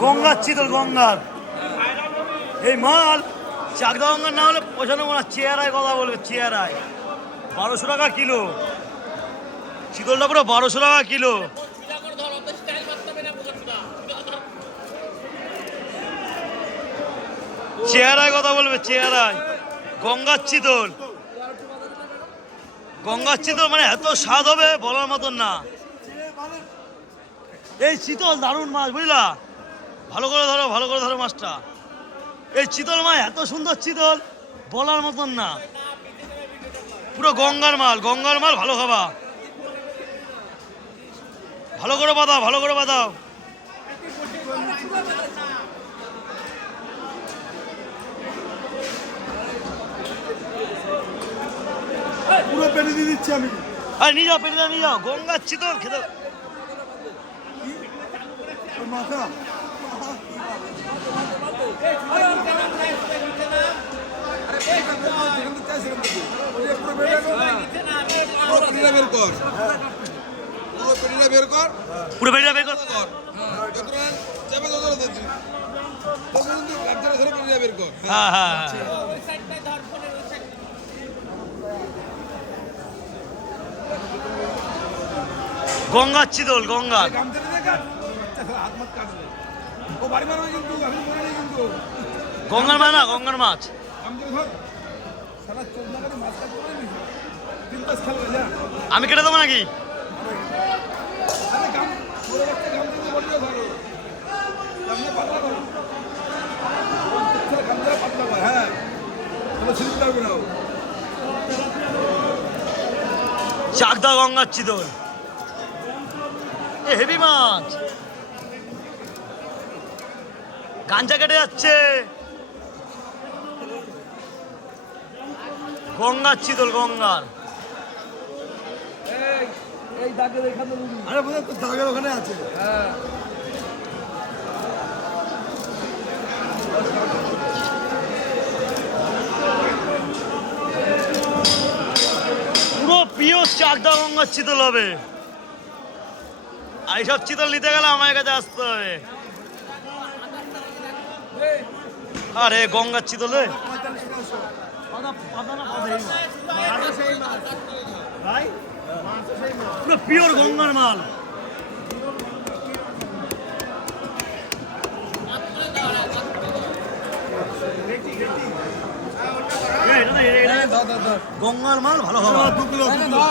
গঙ্গার চিতল গঙ্গার এই মাল চাকদা গঙ্গার না হলে পয়সানো মনে চেয়ারায় কথা বলবে চেয়ারায় 1200 টাকা কিলো চিতলটা পুরো 1200 টাকা কিলো চেয়ারায় কথা বলবে চেয়ারায় গঙ্গার চিতল মানে এত স্বাদ হবে বলার মতন না এই চিতল দারুণ মাছ বুঝলা ভালো করে ধরো মাছটা এই চিতল মাছ এত সুন্দর চিতল বলার মতন না পুরো গঙ্গার মাল ভালো খাবা ভালো করে বাঁধাও পুরো পেটে দিয়ে দিচ্ছি আমি আর নিয়ে যাও গঙ্গার চিতল খেতে মাথা পুরো বেরিয়ে বের কর হ্যাঁ গঙ্গার চিতল গঙ্গার গঙ্গার মাছ আমি কেটে দেবো নাকি চাকদা গঙ্গার চিতল হেভি মাছ গাঞ্জা কেটে যাচ্ছে গঙ্গার চিতল গঙ্গার আরে বোধ তো দাগের ওখানে আছে পুরো পিওর চাকদা গঙ্গার চিতল হবে এইসব চিতল নিতে গেলে আমার কাছে আসতে হবে আরে গঙ্গার চিতল পুরো পিওর গঙ্গার মাল গঙ্গার মাল ভালো হবে ধর